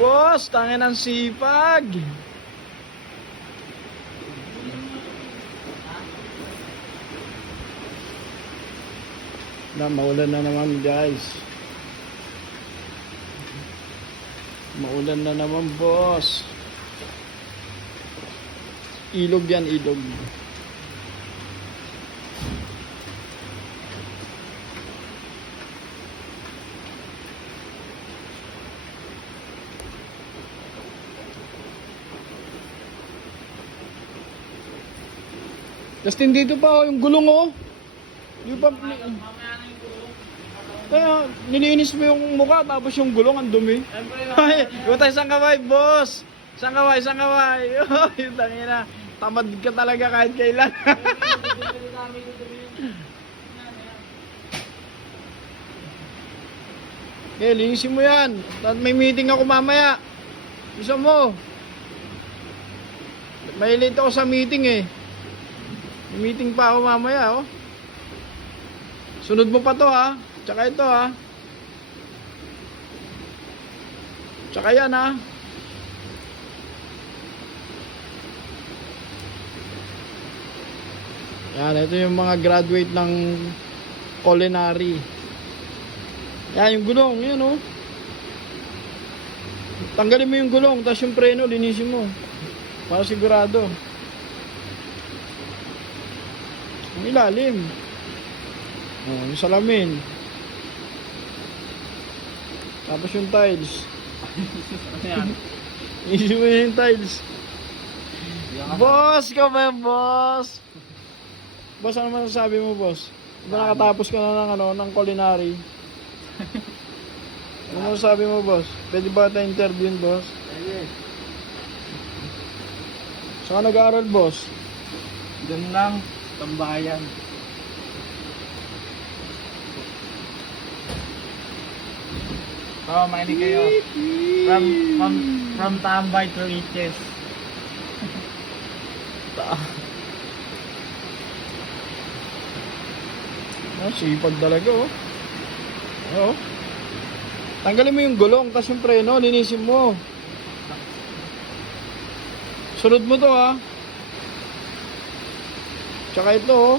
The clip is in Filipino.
Boss, tangin ng sipag. Maulan na naman guys. Maulan na naman boss. Ilog yan, ilog. Justin, dito pa oh, yung gulong oh. Di ba? Kaya nilinis mo yung mukha tapos yung gulong ang dumi. Ay, utay isang kaway, boss. Isang kaway, isang kaway. Yung tangina. Tamad ka talaga kahit kailan. Okay, linisin mo yan. May meeting ako mamaya. Gusto mo? May late ako sa meeting eh. May meeting pa ako mamaya oh. Sunod mo pa to ha. Tsaka ito ha. Tsaka yan ha. Yan, ito yung mga graduate ng culinary. Yan, yung gulong, yan oh. Tanggalin mo yung gulong, tapos yung preno, linisin mo. Para sigurado. Ang ilalim. Oh, yung salamin. Tapos yung tiles. Linisin mo yung tiles. Boss ka ba yung boss? Boss, ano masasabi mo, boss? Diba nakatapos ka na ng, ng culinary? Ano masasabi mo, boss? Pwede ba tayo interviewin, boss? Pwede. Saan ka nag-aaral, boss? Doon lang, tambayan. Makinig kayo. From tambay to riches. Sipag talaga oh. Oo. Tanggalin mo yung gulong, tas yung preno, linisin mo. Sunod mo to ha. Tsaka ito oh.